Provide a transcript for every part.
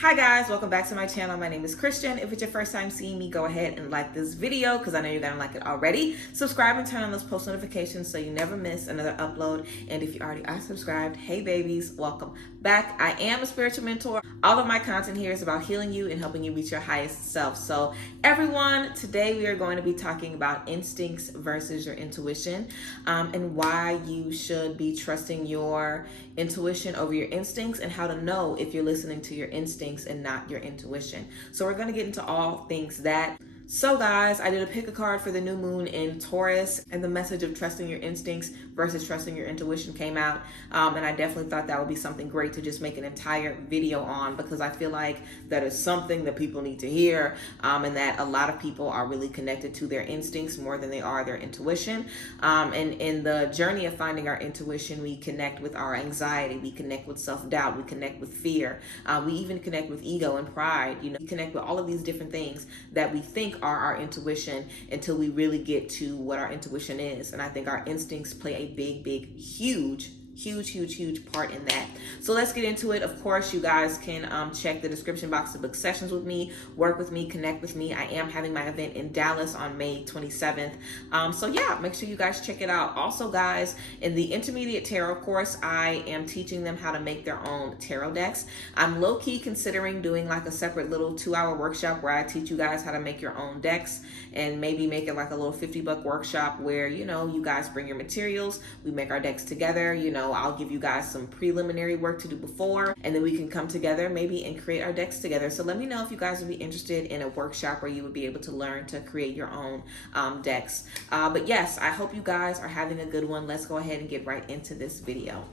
Hi guys, welcome back to my channel. My name is Christian. If it's your first time seeing me, go ahead and like this video because I know you're gonna like it already. Subscribe and turn on those post notifications so you never miss another upload. And if you already are subscribed, hey babies, welcome back. I am a spiritual mentor. All of my content here is about healing you and helping you reach your highest self. So everyone, today we are going to be talking about instincts versus your intuition, and why you should be trusting your intuition over your instincts, and how to know if you're listening to your instincts and not your intuition. So we're going to get into all things that. So guys, I did a pick a card for the new moon in Taurus, and the message of trusting your instincts versus trusting your intuition came out. And I definitely thought that would be something great to just make an entire video on, because I feel like that is something that people need to hear, and that a lot of people are really connected to their instincts more than they are their intuition. And in the journey of finding our intuition, we connect with our anxiety, we connect with self-doubt, we connect with fear, we even connect with ego and pride. You know, we connect with all of these different things that we think are our intuition until we really get to what our intuition is. And I think our instincts play a big, huge part in that. So let's get into it. Of course, you guys can check the description box to book sessions with me, work with me, connect with me. I am having my event in Dallas on May 27th. So yeah, make sure you guys check it out. Also guys, in the intermediate tarot course, I am teaching them how to make their own tarot decks. I'm low-key considering doing like a separate little 2-hour workshop where I teach you guys how to make your own decks, and maybe make it like a little $50 workshop where, you know, you guys bring your materials, we make our decks together. You know, I'll give you guys some preliminary work to do before, and then we can come together maybe and create our decks together. So let me know if you guys would be interested in a workshop where you would be able to learn to create your own decks. But yes, I hope you guys are having a good one. Let's go ahead and get right into this video.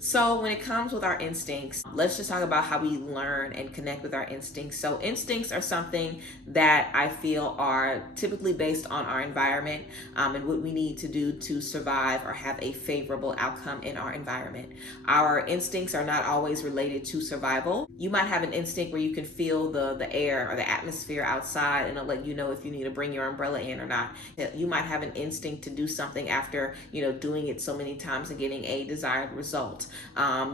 So when it comes with our instincts, let's just talk about how we learn and connect with our instincts. So instincts are something that I feel are typically based on our environment, and what we need to do to survive or have a favorable outcome in our environment. Our instincts are not always related to survival. You might have an instinct where you can feel the air or the atmosphere outside, and it'll let you know if you need to bring your umbrella in or not. You might have an instinct to do something after, you know, doing it so many times and getting a desired result.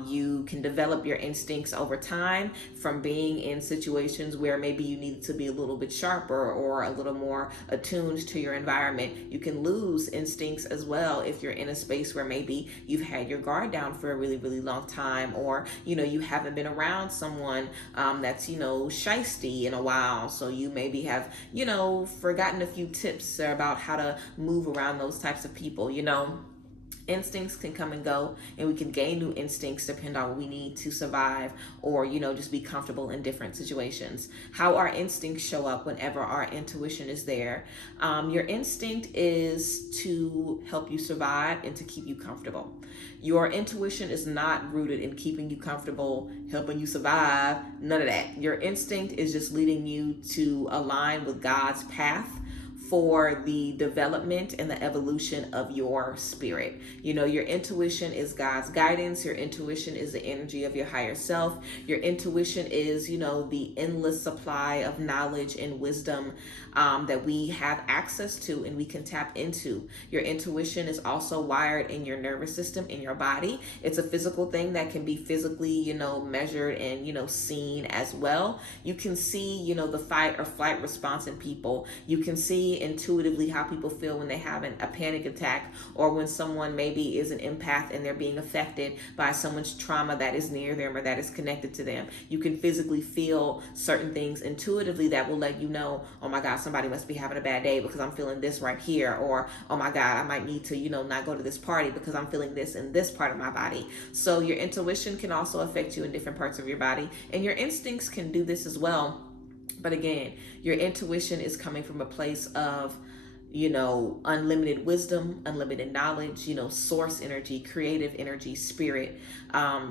You can develop your instincts over time from being in situations where maybe you need to be a little bit sharper or a little more attuned to your environment. You can lose instincts as well if you're in a space where maybe you've had your guard down for a really long time, or, you know, you haven't been around someone that's, you know, shysty in a while. So you maybe have, you know, forgotten a few tips about how to move around those types of people. You know, instincts can come and go, and we can gain new instincts depending on what we need to survive, or, you know, just be comfortable in different situations. How our instincts show up whenever our intuition is there. Your instinct is to help you survive and to keep you comfortable. Your intuition is not rooted in keeping you comfortable, helping you survive, none of that. Your instinct is just leading you to align with God's path for the development and the evolution of your spirit. You know, your intuition is God's guidance. Your intuition is the energy of your higher self. Your intuition is, you know, the endless supply of knowledge and wisdom that we have access to and we can tap into. Your intuition is also wired in your nervous system, in your body. It's a physical thing that can be physically, you know, measured and, you know, seen as well. You can see, you know, the fight or flight response in people. You can see intuitively how people feel when they have a panic attack, or when someone maybe is an empath and they're being affected by someone's trauma that is near them or that is connected to them. You can physically feel certain things intuitively that will let you know, oh my God, somebody must be having a bad day because I'm feeling this right here, or oh my God, I might need to, you know, not go to this party because I'm feeling this in this part of my body. So your intuition can also affect you in different parts of your body, and your instincts can do this as well. But again, your intuition is coming from a place of, you know, unlimited wisdom, unlimited knowledge, you know, source energy, creative energy, spirit,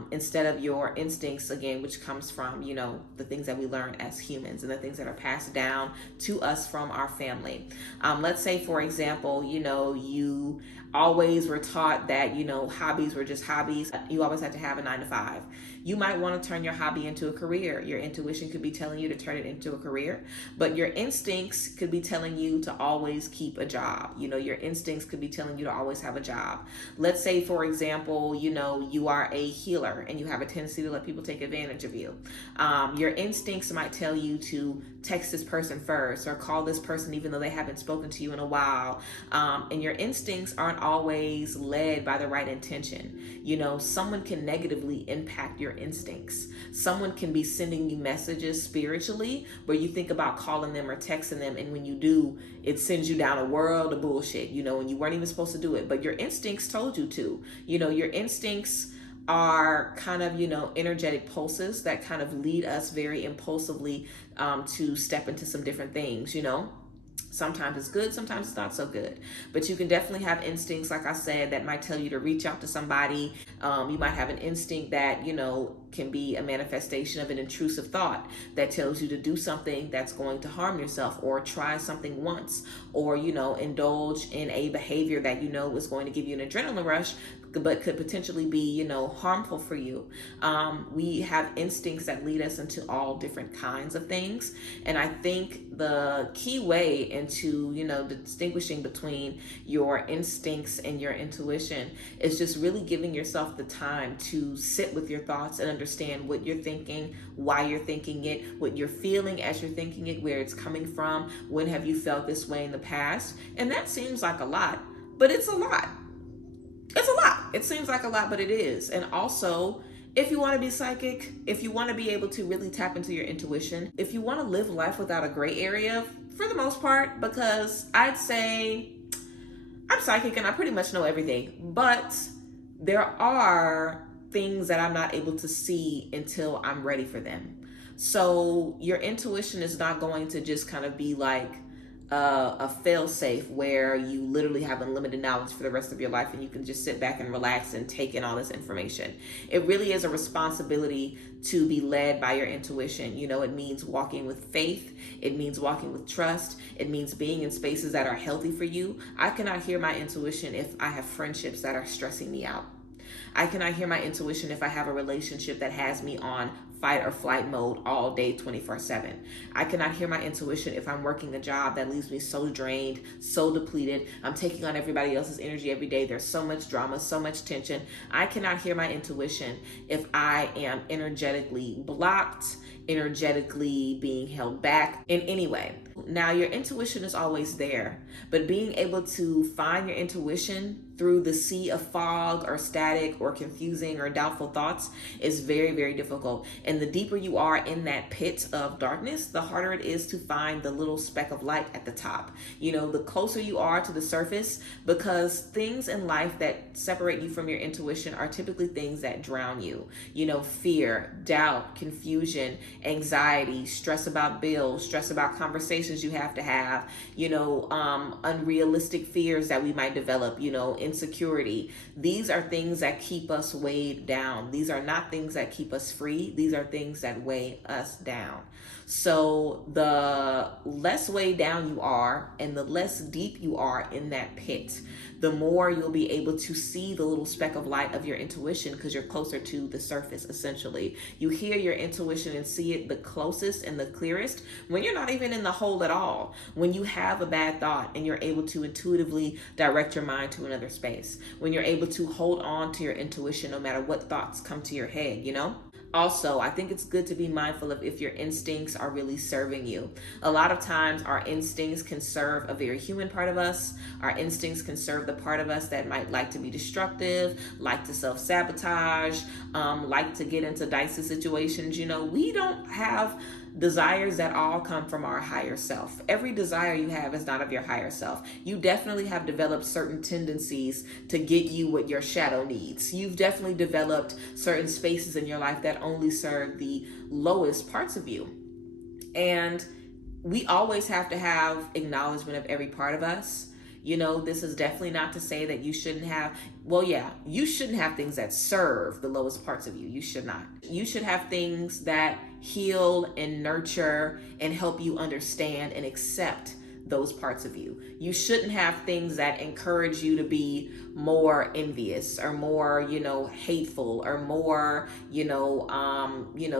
instead of your instincts, again, which comes from, you know, the things that we learn as humans and the things that are passed down to us from our family. Let's say, for example, you know, you always were taught that, you know, hobbies were just hobbies. You always had to have a 9 to 5. You might want to turn your hobby into a career. Your intuition could be telling you to turn it into a career, but your instincts could be telling you to always keep a job. You know, your instincts could be telling you to always have a job. Let's say, for example, you know, you are a healer and you have a tendency to let people take advantage of you. Your instincts might tell you to text this person first or call this person even though they haven't spoken to you in a while. And your instincts aren't always led by the right intention. You know, someone can negatively impact your instincts. Someone can be sending you messages spiritually where you think about calling them or texting them, and when you do, it sends you down a world of bullshit, you know, and you weren't even supposed to do it, but your instincts told you to. You know, your instincts are kind of, you know, energetic pulses that kind of lead us very impulsively to step into some different things, you know. Sometimes it's good, sometimes it's not so good. But you can definitely have instincts, like I said, that might tell you to reach out to somebody. You might have an instinct that, you know, can be a manifestation of an intrusive thought that tells you to do something that's going to harm yourself, or try something once, or, you know, indulge in a behavior that you know is going to give you an adrenaline rush, but could potentially be, you know, harmful for you. We have instincts that lead us into all different kinds of things. And I think the key way into, you know, distinguishing between your instincts and your intuition is just really giving yourself the time to sit with your thoughts and understand what you're thinking, why you're thinking it, what you're feeling as you're thinking it, where it's coming from, when have you felt this way in the past. And that seems like a lot, but it's a lot. It's a lot. It seems like a lot, but it is. And also, if you want to be psychic, if you want to be able to really tap into your intuition, if you want to live life without a gray area, for the most part, because I'd say I'm psychic and I pretty much know everything, but there are things that I'm not able to see until I'm ready for them. So your intuition is not going to just kind of be like a fail-safe where you literally have unlimited knowledge for the rest of your life and you can just sit back and relax and take in all this information. It really is a responsibility to be led by your intuition. You know, it means walking with faith. It means walking with trust. It means being in spaces that are healthy for you. I cannot hear my intuition if I have friendships that are stressing me out. I cannot hear my intuition if I have a relationship that has me on fight or flight mode all day 24/7. I cannot hear my intuition if I'm working a job that leaves me so drained, so depleted. I'm taking on everybody else's energy every day. There's so much drama, so much tension. I cannot hear my intuition if I am energetically blocked, energetically being held back in any way. Now, your intuition is always there, but being able to find your intuition through the sea of fog or static or confusing or doubtful thoughts is very, very difficult. And the deeper you are in that pit of darkness, the harder it is to find the little speck of light at the top. You know, the closer you are to the surface, because things in life that separate you from your intuition are typically things that drown you. You know, fear, doubt, confusion, anxiety, stress about bills, stress about conversations you have to have, you know, unrealistic fears that we might develop, you know, insecurity. These are things that keep us weighed down. These are not things that keep us free. These are things that weigh us down. So the less weighed down you are and the less deep you are in that pit, the more you'll be able to see the little speck of light of your intuition, because you're closer to the surface, essentially. You hear your intuition and see it the closest and the clearest when you're not even in the hole at all. When you have a bad thought and you're able to intuitively direct your mind to another space. When you're able to hold on to your intuition no matter what thoughts come to your head, you know? Also, I think it's good to be mindful of if your instincts are really serving you. A lot of times our instincts can serve a very human part of us. Our instincts can serve the part of us that might like to be destructive, like to self-sabotage, like to get into dicey situations. You know, we don't have desires that all come from our higher self. Every desire you have is not of your higher self. You definitely have developed certain tendencies to get you what your shadow needs. You've definitely developed certain spaces in your life that only serve the lowest parts of you. And we always have to have acknowledgement of every part of us. You know, this is definitely not to say that you shouldn't have, well, yeah, you shouldn't have things that serve the lowest parts of you. You should not. You should have things that heal and nurture and help you understand and accept those parts of you. You shouldn't have things that encourage you to be more envious or more, hateful or more,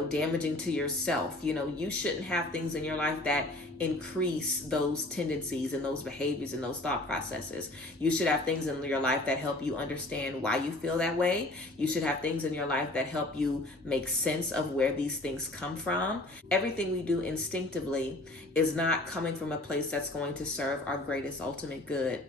damaging to yourself. You shouldn't have things in your life that increase those tendencies and those behaviors and those thought processes. You should have things in your life that help you understand why you feel that way. You should have things in your life that help you make sense of where these things come from. Everything we do instinctively is not coming from a place that's going to serve our greatest ultimate good.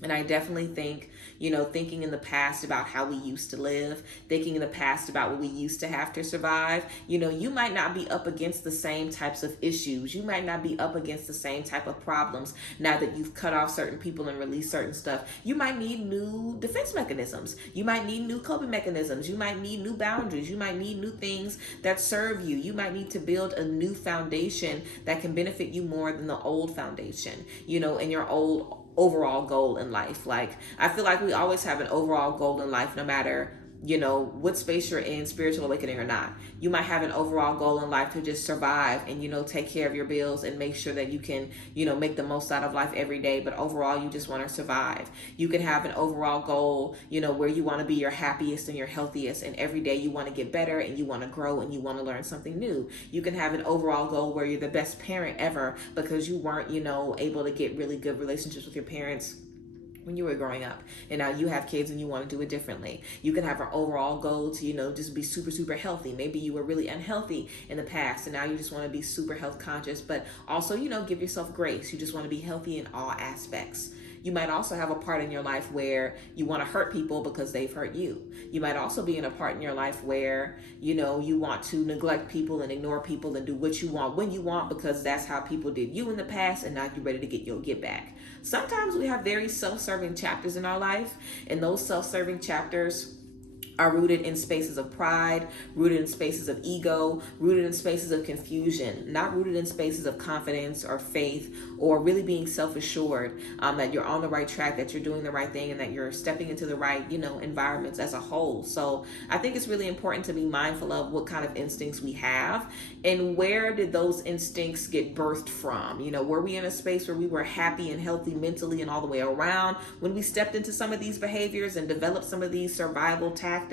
And I definitely think, thinking in the past about how we used to live, thinking in the past about what we used to have to survive, you might not be up against the same types of issues. You might not be up against the same type of problems now that you've cut off certain people and released certain stuff. You might need new defense mechanisms. You might need new coping mechanisms. You might need new boundaries. You might need new things that serve you. You might need to build a new foundation that can benefit you more than the old foundation, and your old overall goal in life. Like, I feel like we always have an overall goal in life, no matter what space you're in, spiritual awakening or not. You might have an overall goal in life to just survive and take care of your bills and make sure that you can make the most out of life every day, but overall you just want to survive. You can have an overall goal where you want to be your happiest and your healthiest, and every day you want to get better and you want to grow and you want to learn something new. You can have an overall goal where you're the best parent ever because you weren't able to get really good relationships with your parents when you were growing up, and now you have kids and you want to do it differently. You can have an overall goal to just be super, super healthy. Maybe you were really unhealthy in the past and now you just want to be super health conscious, but also give yourself grace. You just want to be healthy in all aspects. You might also have a part in your life where you want to hurt people because they've hurt you. You might also be in a part in your life where, you want to neglect people and ignore people and do what you want when you want because that's how people did you in the past, and now you're ready to get your get back. Sometimes we have very self-serving chapters in our life, and those self-serving chapters are rooted in spaces of pride, rooted in spaces of ego, rooted in spaces of confusion, not rooted in spaces of confidence or faith or really being self-assured that you're on the right track, that you're doing the right thing, and that you're stepping into the right, environments as a whole. So I think it's really important to be mindful of what kind of instincts we have and where did those instincts get birthed from. Were we in a space where we were happy and healthy mentally and all the way around when we stepped into some of these behaviors and developed some of these survival tactics?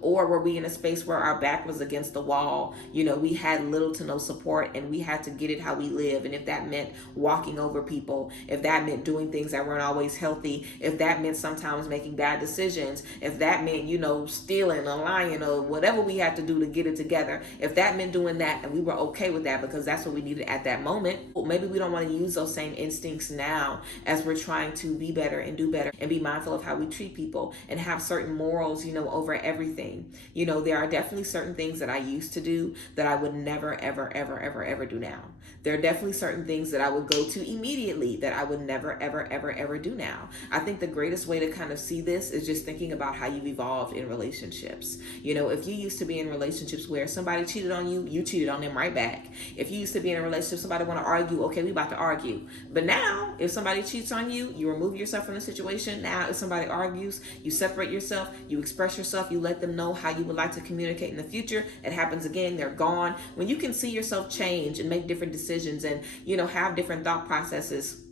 Or were we in a space where our back was against the wall? We had little to no support and we had to get it how we live. And if that meant walking over people, if that meant doing things that weren't always healthy, if that meant sometimes making bad decisions, if that meant, stealing or lying or whatever we had to do to get it together, if that meant doing that and we were okay with that because that's what we needed at that moment, well, maybe we don't want to use those same instincts now as we're trying to be better and do better and be mindful of how we treat people and have certain morals, over everything. There are definitely certain things that I used to do that I would never, ever, ever, ever, ever do now. There are definitely certain things that I would go to immediately that I would never, ever, ever, ever do now. I think the greatest way to kind of see this is just thinking about how you've evolved in relationships. If you used to be in relationships where somebody cheated on you, you cheated on them right back. If you used to be in a relationship, somebody want to argue, okay, we about to argue. But now, if somebody cheats on you, you remove yourself from the situation. Now, if somebody argues, you separate yourself, you express yourself, you let them know how you would like to communicate in the future. It happens again, they're gone. When you can see yourself change and make different decisions and, have different thought processes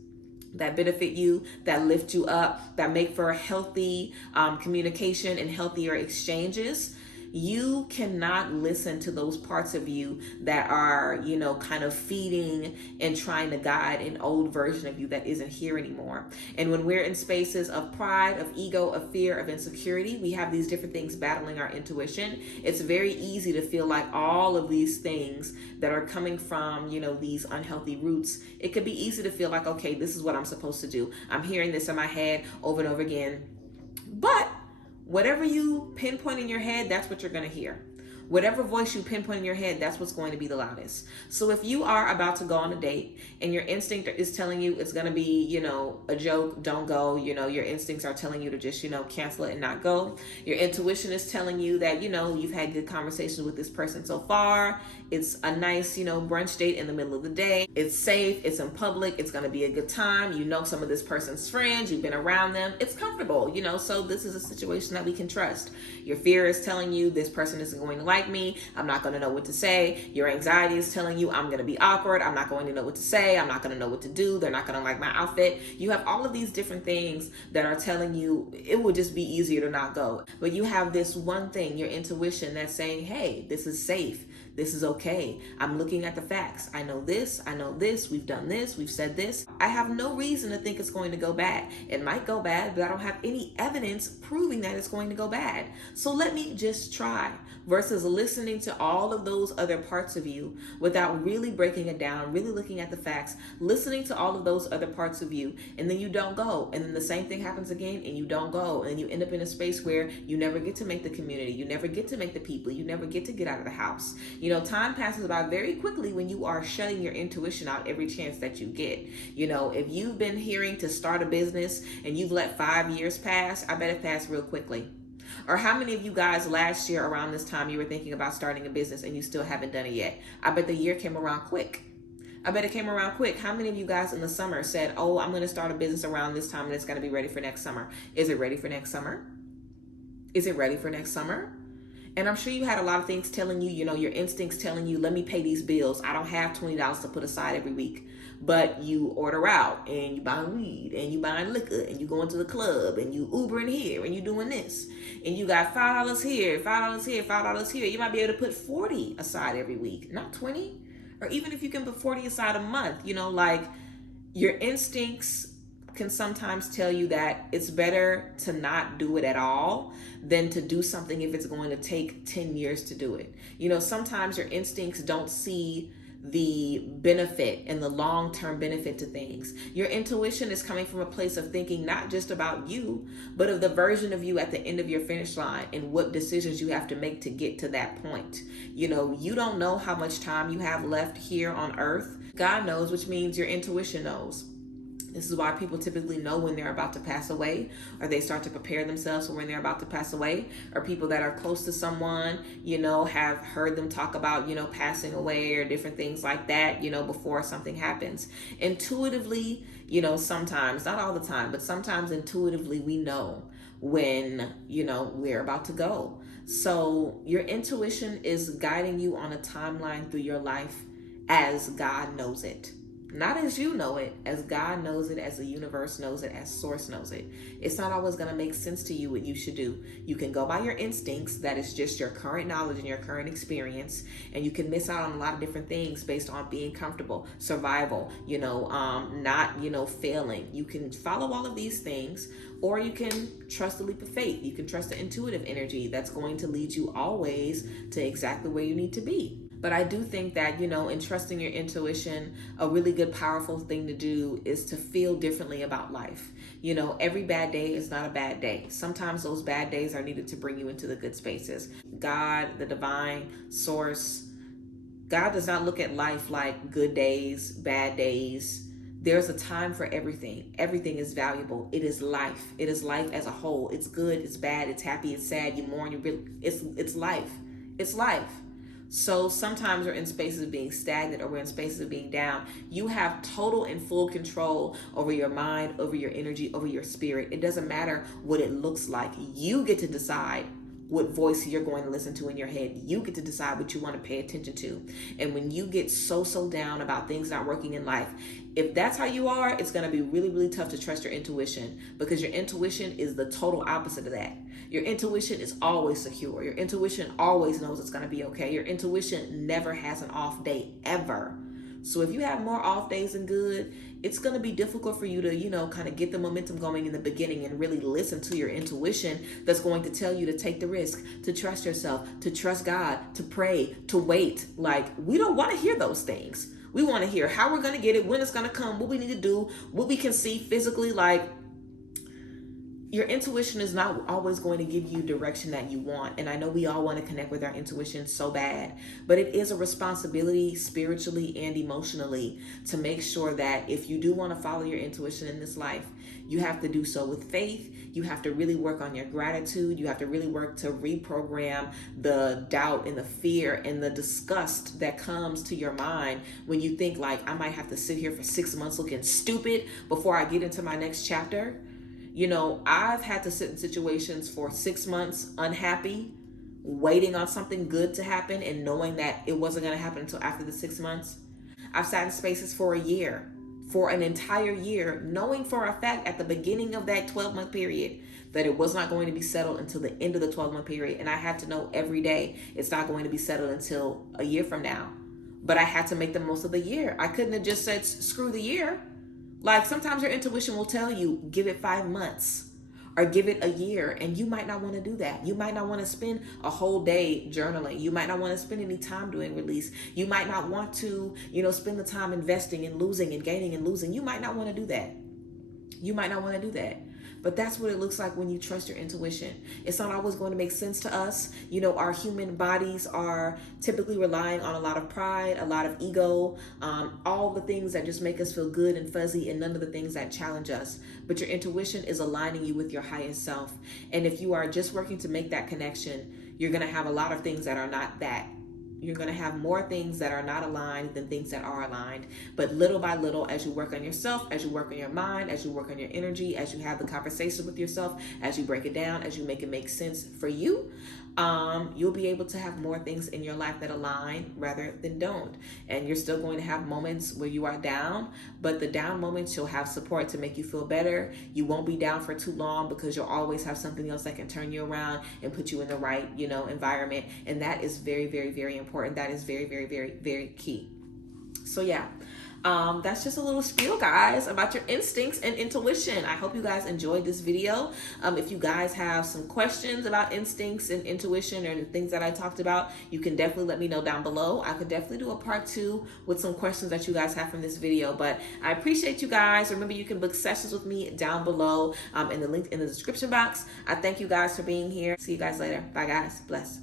that benefit you, that lift you up, that make for healthy communication and healthier exchanges, you cannot listen to those parts of you that are, kind of feeding and trying to guide an old version of you that isn't here anymore. And when we're in spaces of pride, of ego, of fear, of insecurity, we have these different things battling our intuition. It's very easy to feel like all of these things that are coming from, these unhealthy roots, it could be easy to feel like, okay, this is what I'm supposed to do. I'm hearing this in my head over and over again. But whatever you pinpoint in your head, that's what you're going to hear. Whatever voice you pinpoint in your head, that's what's going to be the loudest. So if you are about to go on a date and your instinct is telling you it's going to be, a joke, don't go, your instincts are telling you to just, cancel it and not go. Your intuition is telling you that, you've had good conversations with this person so far. It's a nice, brunch date in the middle of the day. It's safe, it's in public, it's gonna be a good time. You know some of this person's friends, you've been around them. It's comfortable, so this is a situation that we can trust. Your fear is telling you this person isn't going to like me. I'm not gonna know what to say. Your anxiety is telling you I'm gonna be awkward. I'm not going to know what to say. I'm not gonna know what to do. They're not gonna like my outfit. You have all of these different things that are telling you it would just be easier to not go. But you have this one thing, your intuition, that's saying, hey, this is safe. This is okay. I'm looking at the facts. I know this, we've done this, we've said this. I have no reason to think it's going to go bad. It might go bad, but I don't have any evidence proving that it's going to go bad. So let me just try, versus listening to all of those other parts of you without really breaking it down, really looking at the facts, listening to all of those other parts of you, and then you don't go. And then the same thing happens again and you don't go. And you end up in a space where you never get to make the community, you never get to make the people, you never get to get out of the house. Time passes by very quickly when you are shutting your intuition out every chance that you get. If you've been hearing to start a business and you've let 5 years pass, I bet it passed real quickly. Or how many of you guys last year around this time you were thinking about starting a business and you still haven't done it yet? I bet the year came around quick. I bet it came around quick. How many of you guys in the summer said, oh, I'm going to start a business around this time and it's going to be ready for next summer? Is it ready for next summer? Is it ready for next summer? And I'm sure you had a lot of things telling you, your instincts telling you, let me pay these bills. I don't have $20 to put aside every week. But you order out and you buy weed and you buy liquor and you go into the club and you Ubering here and you doing this. And you got $5 here, $5 here, $5 here. You might be able to put $40 aside every week, not 20. Or even if you can put 40 aside a month, your instincts can sometimes tell you that it's better to not do it at all than to do something if it's going to take 10 years to do it. Sometimes your instincts don't see the benefit and the long-term benefit to things. Your intuition is coming from a place of thinking not just about you, but of the version of you at the end of your finish line and what decisions you have to make to get to that point. You don't know how much time you have left here on earth. God knows, which means your intuition knows. This is why people typically know when they're about to pass away, or they start to prepare themselves for when they're about to pass away, or people that are close to someone, have heard them talk about, passing away or different things like that, before something happens. Intuitively, sometimes, not all the time, but sometimes intuitively we know when, we're about to go. So your intuition is guiding you on a timeline through your life as God knows it. Not as you know it, as God knows it, as the universe knows it, as source knows it. It's not always going to make sense to you what you should do. You can go by your instincts, that is just your current knowledge and your current experience, and you can miss out on a lot of different things based on being comfortable, survival, not, failing. You can follow all of these things, or you can trust the leap of faith. You can trust the intuitive energy that's going to lead you always to exactly where you need to be. But I do think that, in trusting your intuition, a really good, powerful thing to do is to feel differently about life. Every bad day is not a bad day. Sometimes those bad days are needed to bring you into the good spaces. God, the divine source, God does not look at life like good days, bad days. There's a time for everything. Everything is valuable. It is life. It is life as a whole. It's good, it's bad, it's happy, it's sad, you mourn, it's life. It's life. So sometimes we're in spaces of being stagnant, or we're in spaces of being down. You have total and full control over your mind, over your energy, over your spirit. It doesn't matter what it looks like. You get to decide what voice you're going to listen to in your head. You get to decide what you want to pay attention to. And when you get so down about things not working in life, if that's how you are, it's going to be really, really tough to trust your intuition, because your intuition is the total opposite of that. Your intuition is always secure. Your intuition always knows it's going to be okay. Your intuition never has an off day, ever. So if you have more off days than good, it's going to be difficult for you to, kind of get the momentum going in the beginning and really listen to your intuition that's going to tell you to take the risk, to trust yourself, to trust God, to pray, to wait. We don't want to hear those things. We want to hear how we're going to get it, when it's going to come, what we need to do, what we can see physically. Your intuition is not always going to give you direction that you want. And I know we all want to connect with our intuition so bad, but it is a responsibility spiritually and emotionally to make sure that if you do want to follow your intuition in this life, you have to do so with faith. You have to really work on your gratitude. You have to really work to reprogram the doubt and the fear and the disgust that comes to your mind when you think like, I might have to sit here for 6 months looking stupid before I get into my next chapter. You know, I've had to sit in situations for 6 months unhappy, waiting on something good to happen and knowing that it wasn't going to happen until after the 6 months. I've sat in spaces for a year, for an entire year, knowing for a fact at the beginning of that 12-month period that it was not going to be settled until the end of the 12-month period. And I had to know every day it's not going to be settled until a year from now. But I had to make the most of the year. I couldn't have just said, screw the year. Like sometimes your intuition will tell you, give it 5 months or give it a year. And you might not want to do that. You might not want to spend a whole day journaling. You might not want to spend any time doing release. You might not want to, spend the time investing and losing and gaining and losing. You might not want to do that. You might not want to do that. But that's what it looks like when you trust your intuition. It's not always going to make sense to us. Our human bodies are typically relying on a lot of pride, a lot of ego, all the things that just make us feel good and fuzzy, and none of the things that challenge us. But your intuition is aligning you with your highest self. And if you are just working to make that connection, you're going to have a lot of things that are not that. You're going to have more things that are not aligned than things that are aligned. But little by little, as you work on yourself, as you work on your mind, as you work on your energy, as you have the conversation with yourself, as you break it down, as you make it make sense for you, you'll be able to have more things in your life that align rather than don't. And you're still going to have moments where you are down, but the down moments, you'll have support to make you feel better. You won't be down for too long because you'll always have something else that can turn you around and put you in the right, environment. And that is very, very, very important. That is very, very, very, very key. So yeah. That's just a little spiel, guys, about your instincts and intuition. I hope you guys enjoyed this video. If you guys have some questions about instincts and intuition or the things that I talked about, you can definitely let me know down below. I could definitely do a part 2 with some questions that you guys have from this video. But I appreciate you guys. Remember, you can book sessions with me down below in the link in the description box. I thank you guys for being here. See you guys later. Bye, guys. Bless.